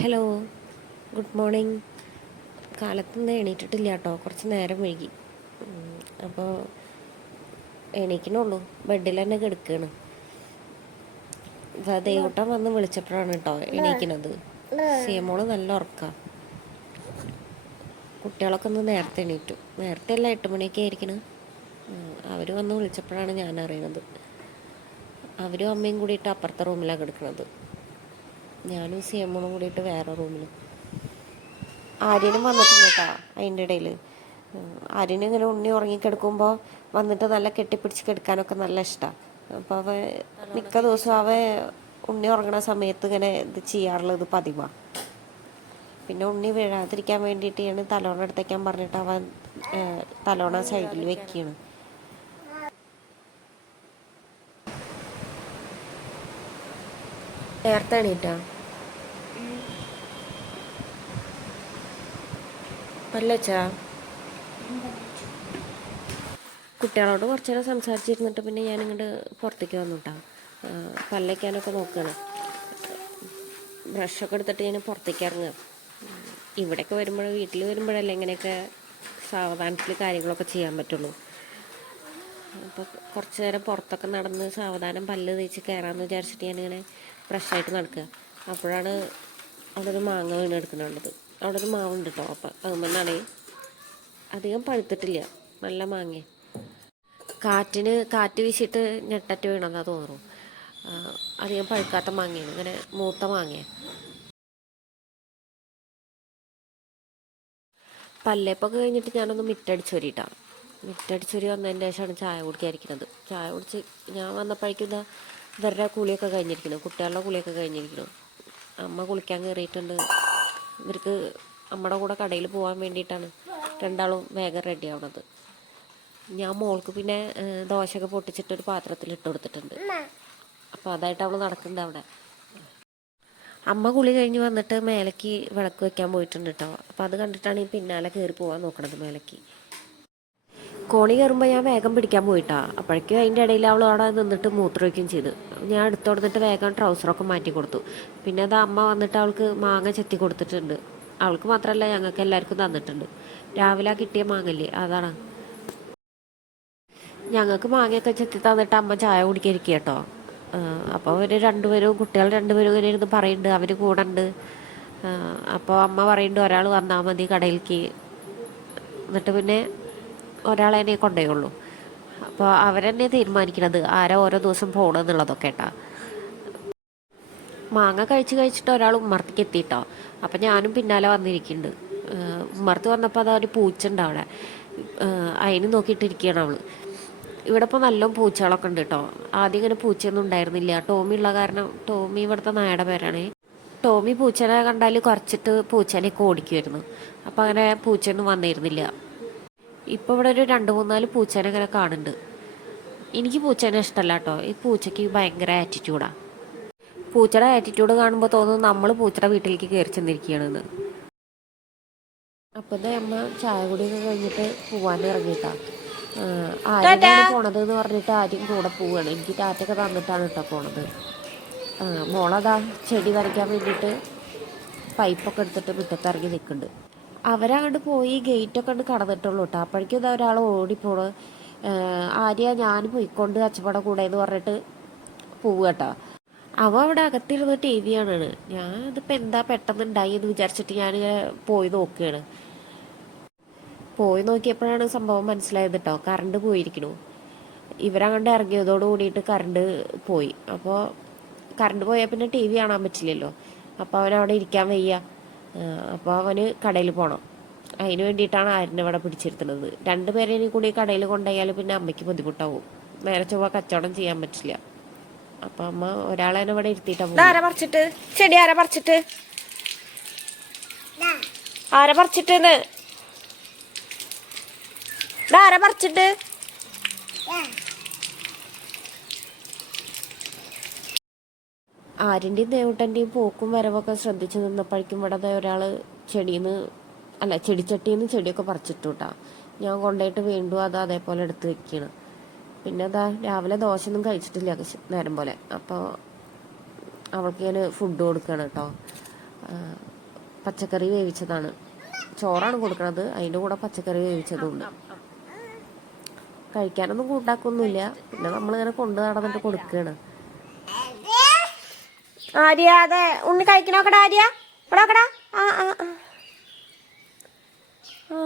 Hello, good morning. കാലത്തുനിന്ന് എണീറ്റിട്ടില്ല കേട്ടോ, കുറച്ച് നേരം വൈകി. അപ്പോൾ എണീക്കണുള്ളൂ, ബെഡിൽ തന്നെ കിടക്കുകയാണ്. ദൈവട്ടം വന്ന് വിളിച്ചപ്പോഴാണ് കേട്ടോ എണീക്കണത്. സിയമോള് നല്ല ഉറക്കമാണ്. കുട്ടികളൊക്കെ ഒന്ന് നേരത്തെ എണീറ്റു. നേരത്തെ അല്ല, 8 മണിയൊക്കെ ആയിരിക്കണം. അവർ വന്ന് വിളിച്ചപ്പോഴാണ് ഞാൻ അറിയണത്. അവരും അമ്മയും കൂടിയിട്ട് അപ്പുറത്തെ റൂമിലാണ് കിടക്കുന്നത്. ഞാനും സിയമോളും കൂടിയിട്ട് വേറെ റൂമിലും. ആര്യനും വന്നിട്ടുണ്ട് കേട്ടോ. അതിൻ്റെ ഇടയിൽ ആര്യനും ഇങ്ങനെ ഉണ്ണി ഉറങ്ങിക്കിടക്കുമ്പോൾ വന്നിട്ട് നല്ല കെട്ടിപ്പിടിച്ച് കിടക്കാനൊക്കെ നല്ല ഇഷ്ടമാണ്. അപ്പോൾ മിക്ക ദിവസവും ഉണ്ണി ഉറങ്ങണ സമയത്ത് ഇങ്ങനെ ഇത് ചെയ്യാറുള്ളത് പതിവാണ്. പിന്നെ ഉണ്ണി വീഴാതിരിക്കാൻ വേണ്ടിയിട്ട് ഞാൻ തലോണ എടുത്തേക്കാൻ പറഞ്ഞിട്ട് തലോണ സൈഡിൽ വെക്കുകയാണ്. നേരത്തെ എണീറ്റാ പല്ലച്ചാ കുട്ടികളോട് കുറച്ച് നേരം സംസാരിച്ചിരുന്നിട്ട് പിന്നെ ഞാനിങ്ങോട്ട് പുറത്തേക്ക് വന്നു കേട്ടോ. പല്ലയ്ക്കാനൊക്കെ നോക്കുകയാണ്. ബ്രഷൊക്കെ എടുത്തിട്ട് ഞാൻ പുറത്തേക്ക് ഇറങ്ങുക. ഇവിടെയൊക്കെ വീട്ടിൽ വരുമ്പോഴല്ലേ ഇങ്ങനെയൊക്കെ സാവധാനത്തിൽ കാര്യങ്ങളൊക്കെ ചെയ്യാൻ പറ്റുള്ളൂ. അപ്പോൾ കുറച്ച് നേരം പുറത്തൊക്കെ നടന്ന് സാവധാനം പല്ല് തേച്ച് കയറാമെന്ന് വിചാരിച്ചിട്ട് ഞാനിങ്ങനെ ഫ്രഷായിട്ട് നടക്കുക. അപ്പോഴാണ് അവിടെ ഒരു മാങ്ങ വീണെടുക്കുന്നുള്ളത്. അവിടെ ഒരു മാവുണ്ട് കേട്ടോ. അപ്പം അതുമെന്നാണേ അധികം പഴുത്തിട്ടില്ല, നല്ല മാങ്ങ. കാറ്റ് വീശിയിട്ട് ഞെട്ടറ്റ് വീണെന്നാ തോന്നുന്നു. അധികം പഴുക്കാത്ത മാങ്ങയാണ്, ഇങ്ങനെ മൂത്ത മാങ്ങയാണ്. പല്ലേപ്പൊക്കെ കഴിഞ്ഞിട്ട് ഞാനൊന്ന് മിറ്റടിച്ചൊരി വന്നതിൻ്റെ ശേഷമാണ് ചായ കുടിക്കാതിരിക്കുന്നത്. ചായ കുടിച്ച് ഞാൻ വന്നപ്പോഴേക്കും ഇവരുടെ കുളിയൊക്കെ കഴിഞ്ഞിരിക്കുന്നു, കുട്ടികളുടെ കുളിയൊക്കെ കഴിഞ്ഞിരിക്കുന്നു. അമ്മ കുളിക്കാൻ കയറിയിട്ടുണ്ട്. ഇവർക്ക് നമ്മുടെ കൂടെ കടയിൽ പോകാൻ വേണ്ടിയിട്ടാണ് രണ്ടാളും വേഗം റെഡി ആവണത്. ഞാൻ മോൾക്ക് പിന്നെ ദോശയൊക്കെ പൊട്ടിച്ചിട്ടൊരു പാത്രത്തിൽ ഇട്ട് കൊടുത്തിട്ടുണ്ട്. അപ്പോൾ അതായിട്ട് അവൾ നടക്കുന്നുണ്ട് അവിടെ. അമ്മ കുളി കഴിഞ്ഞ് വന്നിട്ട് മേലേക്ക് വിളക്ക് വെക്കാൻ പോയിട്ടുണ്ട് കേട്ടോ. അപ്പോൾ അത് കണ്ടിട്ടാണ് ഈ പിന്നാലെ കയറി പോകാൻ നോക്കണത് മേലേക്ക്. കോണി കയറുമ്പോൾ ഞാൻ വേഗം പിടിക്കാൻ പോയിട്ടാ. അപ്പോഴേക്കും അതിൻ്റെ ഇടയിൽ അവൾ അവിടെ നിന്നിട്ട് മൂത്രമൊഴിക്കുകയും ചെയ്ത്. ഞാൻ അടുത്തോടന്നിട്ട് വേഗം ട്രൗസറൊക്കെ മാറ്റി കൊടുത്തു. പിന്നെ അത് അമ്മ വന്നിട്ട് അവൾക്ക് മാങ്ങ ചെത്തി കൊടുത്തിട്ടുണ്ട്. അവൾക്ക് മാത്രമല്ല ഞങ്ങൾക്ക് എല്ലാവർക്കും തന്നിട്ടുണ്ട്. രാവിലെ കിട്ടിയ മാങ്ങല്ലേ, അതാണ്. ഞങ്ങൾക്ക് മാങ്ങയൊക്കെ ചെത്തി തന്നിട്ട് അമ്മ ചായ കുടിക്കാതിരിക്കുക കേട്ടോ. അപ്പോൾ കുട്ടികൾ രണ്ടുപേരും ഇങ്ങനെ ഇരുന്ന് പറയുന്നുണ്ട് അവർ കൂടെ ഉണ്ട്. അപ്പോൾ അമ്മ പറയുന്നുണ്ട് ഒരാൾ വന്നാൽ മതി കടയിലേക്ക്, എന്നിട്ട് പിന്നെ ഒരാളെന്നെ കൊണ്ടുപോയുള്ളൂ. അപ്പോൾ അവരെന്നെ തീരുമാനിക്കണത് ആരാ ഓരോ ദിവസം പോകണമെന്നുള്ളതൊക്കെ കേട്ടോ. മാങ്ങ കഴിച്ചിട്ട് ഒരാൾ ഉമ്മർത്തേക്ക് എത്തിയിട്ടോ. അപ്പം ഞാനും പിന്നാലെ വന്നിരിക്കുന്നുണ്ട്. ഉമ്മർത്ത് വന്നപ്പോൾ അതാ ഒരു പൂച്ച ഉണ്ട് അവിടെ. അതിന് നോക്കിയിട്ടിരിക്കുകയാണ് അവൾ. ഇവിടെ ഇപ്പോൾ നല്ല പൂച്ചകളൊക്കെ ഉണ്ട് കേട്ടോ. ആദ്യം ഇങ്ങനെ പൂച്ചയൊന്നും ഉണ്ടായിരുന്നില്ല. ടോമി ഉള്ള കാരണം, ടോമി ഇവിടുത്തെ നായയുടെ പേരാണ്. ടോമി പൂച്ചനെ കണ്ടാൽ കുറച്ചിട്ട് പൂച്ചനെയൊക്കെ ഓടിക്കുമായിരുന്നു. അപ്പോൾ അങ്ങനെ പൂച്ചയൊന്നും വന്നിരുന്നില്ല. ഇപ്പോൾ ഇവിടെ ഒരു 2-3-4 പൂച്ചേനെ ഇങ്ങനെ കാണുന്നുണ്ട്. എനിക്ക് പൂച്ചേനെ ഇഷ്ടമല്ല കേട്ടോ. ഈ പൂച്ചയ്ക്ക് ഭയങ്കര ആറ്റിറ്റ്യൂഡാണ്. പൂച്ചയുടെ ആറ്റിറ്റ്യൂഡ് കാണുമ്പോൾ തോന്നുന്നു നമ്മൾ പൂച്ചയുടെ വീട്ടിലേക്ക് കയറി ചെന്നിരിക്കുകയാണെന്ന്. അപ്പോൾ അമ്മ ചായ കുടിയൊക്കെ കഴിഞ്ഞിട്ട് പോവാൻ ഇറങ്ങിയിട്ടാ. ആര്യാണ് പോണത് എന്ന് പറഞ്ഞിട്ട് ആദ്യം കൂടെ പോവുകയാണ്. എനിക്ക് ടാറ്റൊക്കെ തന്നിട്ടാണ് കേട്ടോ പോണത്. മോളതാ ചെടി നനയ്ക്കാൻ വേണ്ടിയിട്ട് പൈപ്പൊക്കെ എടുത്തിട്ട് മുറ്റത്ത് ഇറങ്ങി നിൽക്കുന്നുണ്ട്. അവരങ്ങോട്ട് പോയി ഗേറ്റൊക്കെ ഉണ്ട് കടന്നിട്ടുള്ളൂ കേട്ടോ. അപ്പോഴേക്കും ഇതാ ഒരാൾ ഓടിപ്പോണ്. ആര്യ ഞാൻ പോയിക്കൊണ്ട് അച്ചപ്പട കൂടെ എന്ന് പറഞ്ഞിട്ട് പോവുക കേട്ടോ. അവ അവിടെ അകത്തിരുന്ന് ടി വി കാണാണ്. ഞാൻ ഇതിപ്പോൾ എന്താ പെട്ടെന്ന് ഉണ്ടായി എന്ന് വിചാരിച്ചിട്ട് ഞാനിങ്ങനെ പോയി നോക്കുകയാണ്. പോയി നോക്കിയപ്പോഴാണ് സംഭവം മനസ്സിലായത് കേട്ടോ. കറണ്ട് പോയിരിക്കണു. ഇവരങ്ങോട്ട് ഇറങ്ങിയതോട് കൂടിയിട്ട് കറണ്ട് പോയി. അപ്പോൾ കറണ്ട് പോയാൽ പിന്നെ ടി വി കാണാൻ പറ്റില്ലല്ലോ. അപ്പോൾ അവനവിടെ ഇരിക്കാൻ വയ്യ. അപ്പോൾ അവന് കടയിൽ പോകണം. അതിന് വേണ്ടിയിട്ടാണ് ആരിനെ ഇവിടെ പിടിച്ചിരുത്തുന്നത്. 2 പേരെ കൂടി കടയിൽ കൊണ്ടുപോയാൽ പിന്നെ അമ്മയ്ക്ക് ബുദ്ധിമുട്ടാവും. നേരെ ചൊവ്വ കച്ചവടം ചെയ്യാൻ പറ്റില്ല. അപ്പം അമ്മ ഒരാളെ ഇവിടെ ഇരുത്തിയിട്ടാണ്. ആരാ പറിച്ചിട്ട് ചെടി? ആരാ പറിച്ചിട്ട്? ആരാ പറിച്ചിട്ടെന്ന്? ആരാ പറിച്ചിട്ട്? ആരിൻ്റെയും ദേവൂട്ടൻ്റെയും പോക്കും വരവൊക്കെ ശ്രദ്ധിച്ച് നിന്നപ്പോഴേക്കും ഇവിടെ ഒരാൾ ചെടിച്ചട്ടിന്ന് ചെടിയൊക്കെ പറിച്ചിട്ടു കേട്ടോ. ഞാൻ കൊണ്ടുപോയിട്ട് വീണ്ടും അതേപോലെ എടുത്ത് വെക്കുകയാണ്. പിന്നെ രാവിലെ ദോശ ഒന്നും കഴിച്ചിട്ടില്ല നേരം പോലെ. അപ്പോൾ അവൾക്ക് ഞാൻ ഫുഡ് കൊടുക്കുകയാണ് കേട്ടോ. പച്ചക്കറി വേവിച്ചതാണ്. ചോറാണ് കൊടുക്കണത്, അതിൻ്റെ കൂടെ പച്ചക്കറി വേവിച്ചതുണ്ട്. കഴിക്കാനൊന്നും കൂട്ടാക്കൊന്നുമില്ല. പിന്നെ നമ്മളിങ്ങനെ കൊണ്ട് നടന്നിട്ട് കൊടുക്കുകയാണ്. ആര്യ, അതെ ഉണ്ണി കഴിക്കണോക്കടാ. ആര്യ ഇവിടെക്കടാ. ആ ആ ആ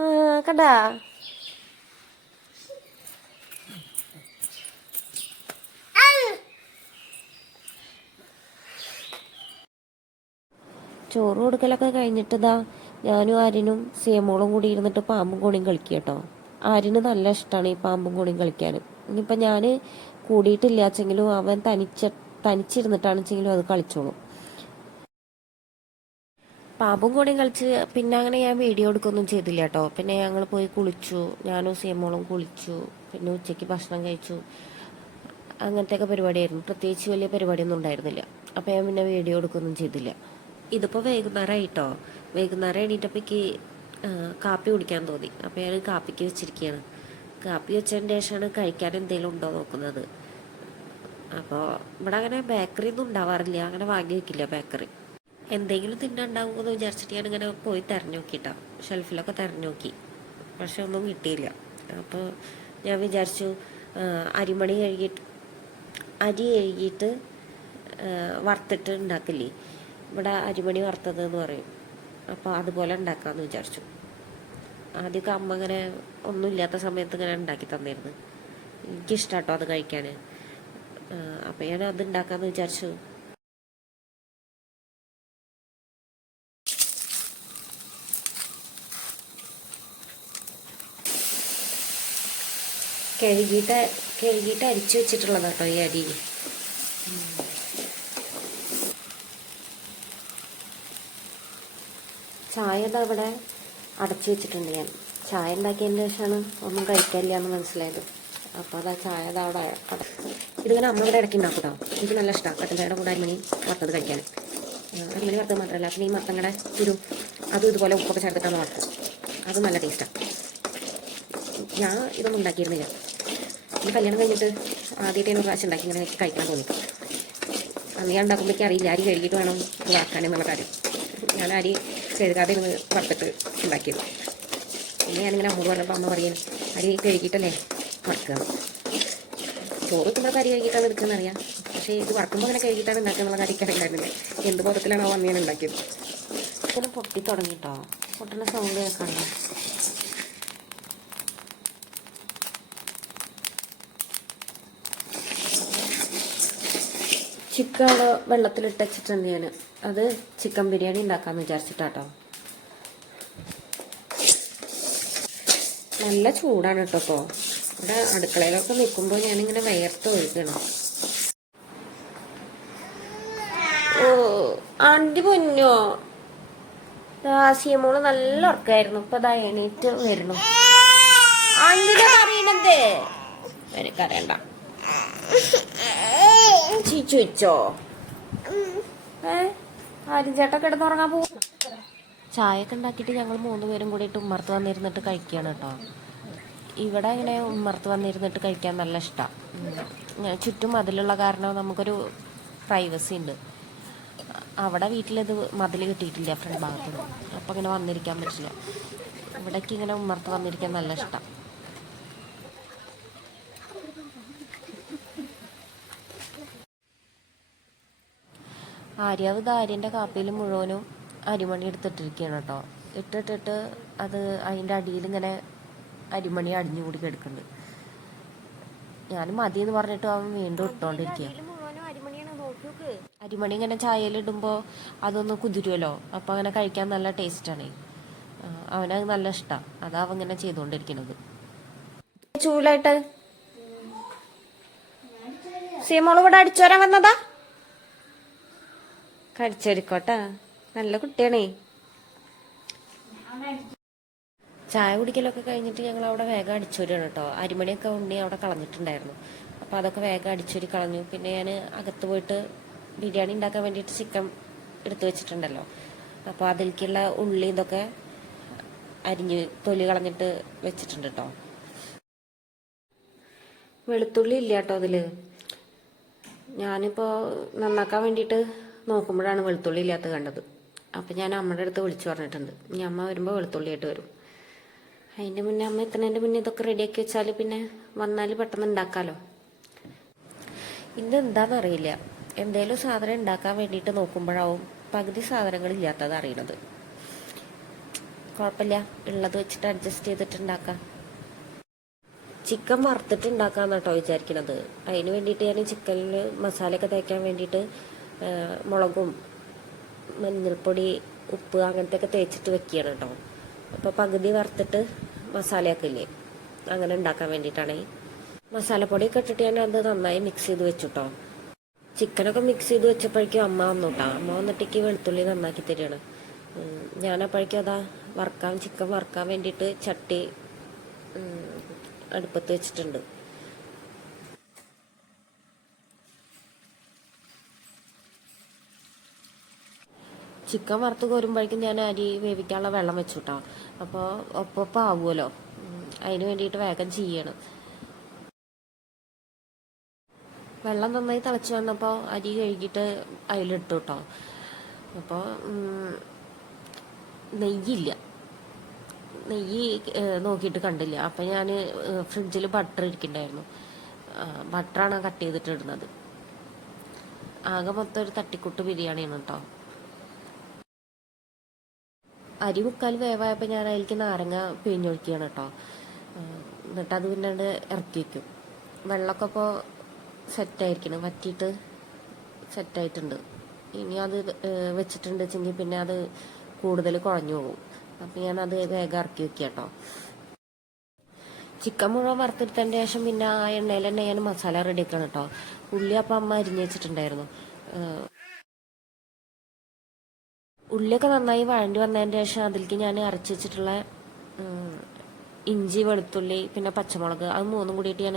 കണ്ടാ. ചോറ് കൊടുക്കലൊക്കെ കഴിഞ്ഞിട്ട് ഞാനും ആര്യനും സിയമോളും കൂടി ഇരുന്നിട്ട് പാമ്പും കോണിയും കളിക്കുക കേട്ടോ. ആര്യന് നല്ല ഇഷ്ടമാണ് ഈ പാമ്പും കോണിയും കളിക്കാൻ. ഇനിയിപ്പോൾ ഞാൻ കൂടിയിട്ടില്ലാച്ചെങ്കിലും അവൻ തനിച്ചിരുന്നിട്ടാണെച്ചെങ്കിലും അത് കളിച്ചോളും. പാമ്പും കോണിയും കളിച്ച് പിന്നെ അങ്ങനെ ഞാൻ വീഡിയോ എടുക്കുകയൊന്നും ചെയ്തില്ല കേട്ടോ. പിന്നെ ഞങ്ങൾ പോയി കുളിച്ചു, ഞാനും സിയമോളും കുളിച്ചു, പിന്നെ ഉച്ചയ്ക്ക് ഭക്ഷണം കഴിച്ചു. അങ്ങനത്തെയൊക്കെ പരിപാടിയായിരുന്നു. പ്രത്യേകിച്ച് വലിയ പരിപാടിയൊന്നും ഉണ്ടായിരുന്നില്ല. അപ്പോൾ ഞാൻ പിന്നെ വീഡിയോ എടുക്കുകയൊന്നും ചെയ്തില്ല. ഇതിപ്പോൾ വൈകുന്നേരമായിട്ടോ. വൈകുന്നേരം എണീറ്റപ്പോഴേക്ക് കാപ്പി കുടിക്കാൻ തോന്നി. അപ്പോൾ ഞാൻ കാപ്പിക്ക് വെച്ചിരിക്കുകയാണ്. കാപ്പി വെച്ചതിന് ശേഷമാണ് കഴിക്കാൻ എന്തെങ്കിലും ഉണ്ടോ നോക്കുന്നത്. അപ്പോൾ ഇവിടെ അങ്ങനെ ബേക്കറി ഒന്നും ഉണ്ടാവാറില്ല, അങ്ങനെ വാങ്ങി വെക്കില്ല ബേക്കറി. എന്തെങ്കിലും തിന്നുണ്ടാകുമെന്ന് വിചാരിച്ചിട്ട് ഞാനിങ്ങനെ പോയി തിരഞ്ഞു നോക്കിയിട്ടോ. ഷെൽഫിലൊക്കെ തിരഞ്ഞു നോക്കി, പക്ഷെ ഒന്നും കിട്ടിയില്ല. അപ്പോൾ ഞാൻ വിചാരിച്ചു അരി കഴുകിയിട്ട് വറുത്തിട്ട് ഉണ്ടാക്കില്ലേ, ഇവിടെ അരിമണി വറുത്തത് എന്ന് പറയും. അപ്പോൾ അതുപോലെ ഉണ്ടാക്കാമെന്ന് വിചാരിച്ചു. ആദ്യമൊക്കെ അമ്മ ഇങ്ങനെ ഒന്നുമില്ലാത്ത സമയത്ത് ഇങ്ങനെ ഉണ്ടാക്കി തന്നിരുന്നു. എനിക്കിഷ്ടാട്ടോ അത് കഴിക്കാൻ. അപ്പോൾ ഞാൻ അത് ഉണ്ടാക്കാമെന്ന് വിചാരിച്ചു. കഴുകിയിട്ട് അരിച്ചു വെച്ചിട്ടുള്ളതാട്ടോ ഈ അരി. ചായ അവിടെ അടച്ചു വെച്ചിട്ടുണ്ട്. ഞാൻ ചായ ഉണ്ടാക്കിയതിന് ശേഷമാണ് ഒന്നും കഴിക്കാനില്ല എന്ന് മനസ്സിലായത്. അപ്പോൾ അതാ ചായ അവിടെ ഇതിങ്ങനെ അമ്മ ഇവിടെ ഇടയ്ക്ക് ഉണ്ടാക്കും കേട്ടോ. എനിക്ക് നല്ല ഇഷ്ടമാണ് കട്ടൻ ചായയുടെ കൂടെ അരിമണി വറുത്തത് കഴിക്കാൻ. അരിമണി വറുത്തത് മാത്രമല്ല, പിന്നെ ഈ മത്തങ്ങയുടെ അതും ഇതുപോലെ ഉപ്പൊക്കെ ചേർത്തിട്ടാണ് വറുത്തത്. അത് നല്ല ടേസ്റ്റാണ്. ഞാൻ ഇതൊന്നും ഉണ്ടാക്കിയിരുന്നില്ല. ഈ കല്യാണം കഴിഞ്ഞിട്ട് ആദ്യമായിട്ട് ഒരു പ്രാവശ്യം ഉണ്ടാക്കി ഇങ്ങനെ കഴിക്കാൻ തോന്നി. അന്ന് ഞാൻ ഉണ്ടാക്കുമ്പോഴേക്ക് അറിയില്ല അരി കഴുകിയിട്ട് വേണം വറക്കാനെന്നുള്ള കാര്യം. ഞാൻ അരി കഴുകാതെ ഇരുന്ന് വറുത്തിട്ട് ഉണ്ടാക്കിയത്. പിന്നെ ഞാനിങ്ങനെ അമ്മ പറഞ്ഞപ്പോൾ അമ്മ പറയുന്നത് അരി കഴുകിയിട്ടല്ലേ വറുക്കുക. ചോറ് വെക്കുമ്പോൾ അരി കഴുകിയിട്ടാണ് എടുക്കുന്നത് അറിയാം. പക്ഷേ ഇത് വറുക്കുമ്പോൾ അങ്ങനെ കഴുകിയിട്ടാണ് ഉണ്ടാക്കുക കാര്യം അറിയില്ലായിരുന്നില്ല. എന്ത് പുറത്തിലാണോ അന്ന് ഞാൻ ഉണ്ടാക്കിയത്. ഇങ്ങനെ പൊട്ടി തുടങ്ങിട്ടോ. പൊട്ടുന്ന സൗണ്ട് കേൾക്കാണോ? ചിക്കൻ അവിടെ വെള്ളത്തിലിട്ട് വെച്ചിട്ടുണ്ട് ഞാൻ. അത് ചിക്കൻ ബിരിയാണി ഉണ്ടാക്കാമെന്ന് വിചാരിച്ചിട്ടാട്ടോ. നല്ല ചൂടാണ് കേട്ടോ. ഇപ്പോൾ ഇവിടെ അടുക്കളയിലൊക്കെ നിൽക്കുമ്പോൾ ഞാനിങ്ങനെ വിയർത്ത് ഒഴുകണം. ഓ ആണ്ടി പൊന്നോ, സിയമോള് നല്ല ഉറക്കായിരുന്നു. ഇപ്പൊ അതാ എണീറ്റ് വരുന്നു. ആണ്ടിനെ അറിയണത് എനിക്കറിയണ്ട. ചീച്ചോ ആരും ചേട്ടൻ കിടന്നുറങ്ങാൻ പോകും. ചായയൊക്കെ ഉണ്ടാക്കിയിട്ട് ഞങ്ങൾ 3 പേരും കൂടിയിട്ട് ഉമ്മർത്ത് വന്നിരുന്നിട്ട് കഴിക്കുകയാണ് കേട്ടോ. ഇവിടെ ഇങ്ങനെ ഉമ്മർത്ത് വന്നിരുന്നിട്ട് കഴിക്കാൻ നല്ല ഇഷ്ടമാണ്. ചുറ്റും മതിലുള്ള കാരണം നമുക്കൊരു പ്രൈവസി ഉണ്ട്. അവിടെ വീട്ടിലിത് മതിൽ കിട്ടിയിട്ടില്ല ഫ്രണ്ട് ഭാഗത്തുനിന്ന്. അപ്പം ഇങ്ങനെ വന്നിരിക്കാൻ പറ്റില്ല. ഇവിടേക്ക് ഇങ്ങനെ ഉമ്മർത്ത് വന്നിരിക്കാൻ നല്ല ഇഷ്ടമാണ്. ആര്യൻ്റെ കാപ്പിയിൽ മുഴുവനും അരിമണി എടുത്തിട്ടിരിക്കുകയാണ് കേട്ടോ. ഇട്ടിട്ട് അത് അതിൻ്റെ അടിയിൽ ഇങ്ങനെ അരിമണി അടിഞ്ഞുകൂടി കിടക്കുന്നുണ്ട്. ഞാൻ മതി എന്ന് പറഞ്ഞിട്ട് അവൻ വീണ്ടും ഇട്ടോണ്ടിരിക്കുക. അരിമണി ഇങ്ങനെ ചായയിലിടുമ്പോൾ അതൊന്ന് കുതിരുമല്ലോ. അപ്പം അങ്ങനെ കഴിക്കാൻ നല്ല ടേസ്റ്റാണ്. അവനത് നല്ല ഇഷ്ടമാണ്. അതാ അവൻ ഇങ്ങനെ ചെയ്തുകൊണ്ടിരിക്കുന്നത്. ചൂലായിട്ട് സീമോള് ഇവിടെ അടിച്ചോരാൻ വന്നതാ. കടിച്ചെടുക്കോട്ടാ, നല്ല കുട്ടിയാണേ. ചായ കുടിക്കലൊക്കെ കഴിഞ്ഞിട്ട് ഞങ്ങൾ അവിടെ വേഗം അടിച്ചോരാണ് കേട്ടോ. അരിമണിയൊക്കെ ഉണ്ണി അവിടെ കളഞ്ഞിട്ടുണ്ടായിരുന്നു. അപ്പോൾ അതൊക്കെ വേഗം അടിച്ചൊരി കളഞ്ഞു. പിന്നെ ഞാൻ അകത്ത് പോയിട്ട് ബിരിയാണി ഉണ്ടാക്കാൻ വേണ്ടിയിട്ട് ചിക്കൻ എടുത്ത് വെച്ചിട്ടുണ്ടല്ലോ. അപ്പോൾ അതിലേക്കുള്ള ഉള്ളി ഇതൊക്കെ അരിഞ്ഞ് തൊലി കളഞ്ഞിട്ട് വെച്ചിട്ടുണ്ട് കേട്ടോ. വെളുത്തുള്ളി ഇല്ല കേട്ടോ അതിൽ. ഞാനിപ്പോൾ നന്നാക്കാൻ വേണ്ടിയിട്ട് നോക്കുമ്പോഴാണ് വെളുത്തുള്ളി ഇല്ലാത്ത കണ്ടത്. അപ്പം ഞാൻ അമ്മയുടെ അടുത്ത് വിളിച്ചു പറഞ്ഞിട്ടുണ്ട്. ഇനി അമ്മ വരുമ്പോൾ വെളുത്തുള്ളിയായിട്ട് വരും. അതിൻ്റെ മുന്നേ അമ്മ എത്തുന്നതിൻ്റെ മുന്നേ ഇതൊക്കെ റെഡിയാക്കി വെച്ചാൽ പിന്നെ വന്നാൽ പെട്ടെന്ന് ഉണ്ടാക്കാമല്ലോ. ഇന്നെന്താണെന്നറിയില്ല, എന്തേലും സാധനം ഉണ്ടാക്കാൻ വേണ്ടിയിട്ട് നോക്കുമ്പോഴാവും പകുതി സാധനങ്ങളില്ലാത്തത് അറിയണത്. കുഴപ്പമില്ല, ഉള്ളത് വെച്ചിട്ട് അഡ്ജസ്റ്റ് ചെയ്തിട്ട് ഉണ്ടാക്കാം. ചിക്കൻ വറുത്തിട്ട് ഉണ്ടാക്കാമെന്ന് കേട്ടോ വിചാരിക്കണത്. അതിന് വേണ്ടിയിട്ട് ഞാൻ ചിക്കനിൽ മസാലയൊക്കെ തേക്കാൻ വേണ്ടിയിട്ട് മുളകും മഞ്ഞൾപ്പൊടി ഉപ്പ് അങ്ങനത്തെയൊക്കെ തേച്ചിട്ട് വെക്കുകയാണ് കേട്ടോ. അപ്പോൾ പകുതി വറുത്തിട്ട് മസാലയൊക്കെ ഇല്ലേ, അങ്ങനെ ഉണ്ടാക്കാൻ വേണ്ടിയിട്ടാണ്. മസാലപ്പൊടിയൊക്കെ ഇട്ടിട്ട് ഞാൻ അത് നന്നായി മിക്സ് ചെയ്ത് വെച്ചു കേട്ടോ. ചിക്കനൊക്കെ മിക്സ് ചെയ്ത് വെച്ചപ്പോഴേക്കും അമ്മ വന്നു കേട്ടോ. അമ്മ വന്നിട്ടേക്ക് വെളുത്തുള്ളി നന്നാക്കി തരികയാണ്. ഞാനപ്പോഴേക്കും അതാ ചിക്കൻ വറുക്കാൻ വേണ്ടിയിട്ട് ചട്ടി അടുപ്പത്ത് വെച്ചിട്ടുണ്ട്. ചിക്കൻ വറുത്ത് കോരുമ്പോഴേക്കും ഞാൻ അരി വേവിക്കാനുള്ള വെള്ളം വെച്ചു കേട്ടോ. അപ്പോൾ ഒപ്പം ആവുമല്ലോ, അതിന് വേണ്ടിയിട്ട് വേഗം ചെയ്യണം. വെള്ളം നന്നായി തിളച്ച് വന്നപ്പോൾ അരി കഴുകിയിട്ട് അതിലിട്ടു കേട്ടോ. അപ്പോൾ നെയ്യില്ല, നെയ്യ് നോക്കിയിട്ട് കണ്ടില്ല. അപ്പം ഞാൻ ഫ്രിഡ്ജിൽ ബട്ടർ ഇരിക്കണ്ടായിരുന്നു. ബട്ടറാണ് കട്ട് ചെയ്തിട്ട് ഇടുന്നത്. ആകെ മൊത്തം ഒരു തട്ടിക്കൂട്ട് ബിരിയാണിയാണ് കേട്ടോ. അരി മുക്കാൽ വേവായപ്പോൾ ഞാൻ അതിലേക്ക് നാരങ്ങ പിഴിഞ്ഞൊഴിക്കുകയാണ് കേട്ടോ. എന്നിട്ട് അത് പിന്നാണ്ട് ഇറക്കി വയ്ക്കും. വെള്ളമൊക്കെ ഇപ്പോൾ സെറ്റായിരിക്കണം, വറ്റിയിട്ട് സെറ്റായിട്ടുണ്ട്. ഇനി അത് വെച്ചിട്ടുണ്ട് വെച്ചെങ്കിൽ പിന്നെ അത് കൂടുതൽ കുഴഞ്ഞു പോകും. അപ്പം ഞാനത് വേഗം ഇറക്കി വെക്കുക കേട്ടോ. ചിക്കൻ മുഴുവൻ വറുത്തെടുത്തതിൻ്റെ ശേഷം പിന്നെ ആ എണ്ണയിൽ തന്നെ ഞാൻ മസാല റെഡി ആക്കണം കേട്ടോ. ഉള്ളി അപ്പം അമ്മ അരിഞ്ഞ് വെച്ചിട്ടുണ്ടായിരുന്നു. ഉള്ളിയൊക്കെ നന്നായി വഴണ്ടി വന്നതിൻ്റെ ശേഷം അതിലേക്ക് ഞാൻ അരച്ച് വെച്ചിട്ടുള്ള ഇഞ്ചി വെളുത്തുള്ളി പിന്നെ പച്ചമുളക് അത് മൂന്നും കൂടിയിട്ട് ഞാൻ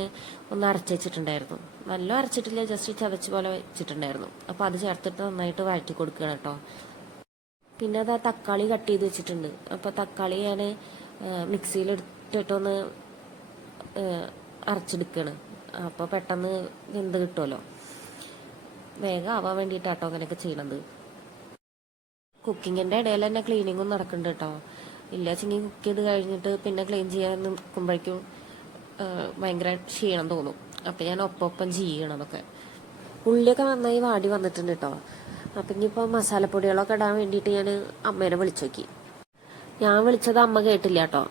ഒന്ന് അരച്ച് വെച്ചിട്ടുണ്ടായിരുന്നു. നല്ല അരച്ചിട്ടില്ല, ജസ്റ്റ് ചതച്ച് പോലെ വെച്ചിട്ടുണ്ടായിരുന്നു. അപ്പോൾ അത് ചേർത്തിട്ട് നന്നായിട്ട് വഴറ്റി കൊടുക്കുകയാണ് കേട്ടോ. പിന്നെ അത് ആ തക്കാളി കട്ട് ചെയ്ത് വെച്ചിട്ടുണ്ട്. അപ്പോൾ തക്കാളി ഞാൻ മിക്സിയിൽ ഇട്ടിട്ടൊന്ന് അരച്ചെടുക്കുകയാണ്. അപ്പോൾ പെട്ടെന്ന് വെന്ത് കിട്ടുമല്ലോ, വേഗം ആവാൻ വേണ്ടിയിട്ടാട്ടോ അങ്ങനെയൊക്കെ ചെയ്യണത്. കുക്കിങ്ങിൻ്റെ ഇടയിൽ തന്നെ ക്ലീനിങ്ങും നടക്കുന്നുണ്ട് കേട്ടോ. ഇല്ല ചെങ്ങി കുക്ക് ചെയ്ത് കഴിഞ്ഞിട്ട് പിന്നെ ക്ലീൻ ചെയ്യാൻ നിൽക്കുമ്പോഴേക്കും ഭയങ്കര ക്ഷീണം തോന്നും. അപ്പം ഞാൻ ഒപ്പം ചെയ്യണം അതൊക്കെ. ഉള്ളിയൊക്കെ നന്നായി വാടി വന്നിട്ടുണ്ട് കേട്ടോ. അപ്പം ഇനിയിപ്പോൾ മസാലപ്പൊടികളൊക്കെ ഇടാൻ വേണ്ടിയിട്ട് ഞാൻ അമ്മേനെ വിളിച്ചു നോക്കി. ഞാൻ വിളിച്ചത് അമ്മ കേട്ടില്ല കേട്ടോ.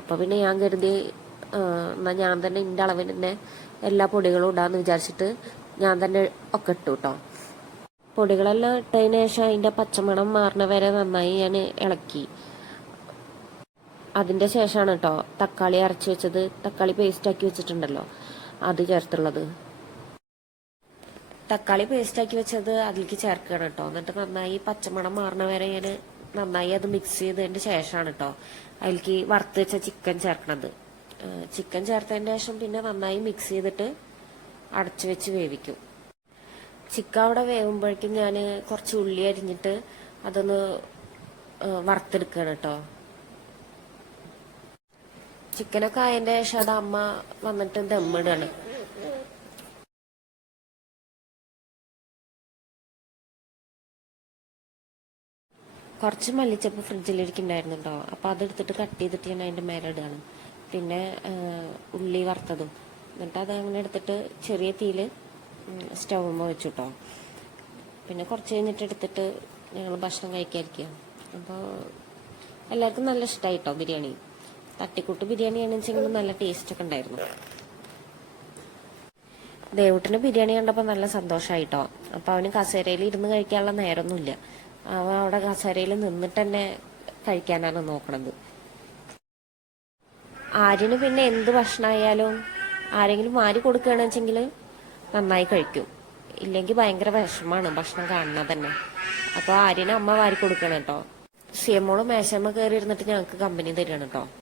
അപ്പം പിന്നെ ഞാൻ കരുതി എന്നാൽ ഞാൻ തന്നെ എൻ്റെ അളവിന് തന്നെ എല്ലാ പൊടികളും ഇടാമെന്ന് വിചാരിച്ചിട്ട് ഞാൻ തന്നെ ഒക്കെ ഇട്ടു കേട്ടോ. പൊടികളെല്ലാം ഇട്ടതിന് ശേഷം അതിൻ്റെ പച്ചമണം മാറണ വരെ നന്നായി ഞാൻ ഇളക്കി. അതിൻ്റെ ശേഷമാണ് കേട്ടോ തക്കാളി അരച്ച് വെച്ചത്, തക്കാളി പേസ്റ്റാക്കി വെച്ചിട്ടുണ്ടല്ലോ അത് ചേർത്തുള്ളത്. തക്കാളി പേസ്റ്റാക്കി വെച്ചത് അതിലേക്ക് ചേർക്കുകയാണ് കേട്ടോ. എന്നിട്ട് നന്നായി പച്ചമണം മാറണ വരെ ഞാൻ നന്നായി അത് മിക്സ് ചെയ്തതിൻ്റെ ശേഷമാണ് കേട്ടോ അതിലേക്ക് വറുത്ത് വെച്ച ചിക്കൻ ചേർക്കണത്. ചിക്കൻ ചേർത്തതിൻ്റെ ശേഷം പിന്നെ നന്നായി മിക്സ് ചെയ്തിട്ട് അടച്ചു വെച്ച് വേവിക്കും. ചിക്കൻ അവിടെ വേവുമ്പോഴേക്കും ഞാൻ കുറച്ച് ഉള്ളി അരിഞ്ഞിട്ട് അതൊന്ന് വറുത്തെടുക്കുകയാണ് കേട്ടോ. ചിക്കനൊക്കെ ആയതിൻ്റെ ശേഷം അത് അമ്മ വന്നിട്ട് ദമ്മിടാണ്. കുറച്ച് മല്ലിച്ചപ്പ് ഫ്രിഡ്ജിലിരിക്കുന്നുണ്ടായിരുന്നു കേട്ടോ. അപ്പോൾ അതെടുത്തിട്ട് കട്ട് ചെയ്തിട്ട് ഞാൻ അതിൻ്റെ മേലെ ഇടുകയാണ്. പിന്നെ ഉള്ളി വറുത്തതും. എന്നിട്ട് അത് അങ്ങനെ എടുത്തിട്ട് ചെറിയ തീയിൽ സ്റ്റൗമ്മ വെച്ചു കേട്ടോ. പിന്നെ കുറച്ച് കഴിഞ്ഞിട്ട് എടുത്തിട്ട് ഞങ്ങൾ ഭക്ഷണം കഴിക്കാതിരിക്കുക. അപ്പോൾ എല്ലാവർക്കും നല്ല ഇഷ്ടമായി കേട്ടോ ബിരിയാണി. തട്ടിക്കൂട്ട് ബിരിയാണിയാണെന്ന് വെച്ചെങ്കിൽ നല്ല ടേസ്റ്റൊക്കെ ഉണ്ടായിരുന്നു. ദേവുട്ടിന് ബിരിയാണി കണ്ടപ്പോൾ നല്ല സന്തോഷമായിട്ടോ. അപ്പോൾ അവന് കസേരയിൽ ഇരുന്ന് കഴിക്കാനുള്ള നേരമൊന്നുമില്ല. അവൻ അവിടെ കസേരയിൽ നിന്നിട്ട് തന്നെ കഴിക്കാനാണ് നോക്കണത്. ആര്യന് പിന്നെ എന്ത് ഭക്ഷണമായാലും ആരെങ്കിലും വാരി കൊടുക്കുകയാണെന്ന് വെച്ചെങ്കിൽ നന്നായി കഴിക്കും. ഇല്ലെങ്കിൽ ഭയങ്കര വിഷമാണ് ഭക്ഷണം കാണുന്നത് തന്നെ. അപ്പോൾ ആര്യന് അമ്മ വാരി കൊടുക്കണം കേട്ടോ. സിയമോള് മേശമ്മ കയറി ഇരുന്നിട്ട് ഞങ്ങൾക്ക് കമ്പനി തരികയാണ് കേട്ടോ.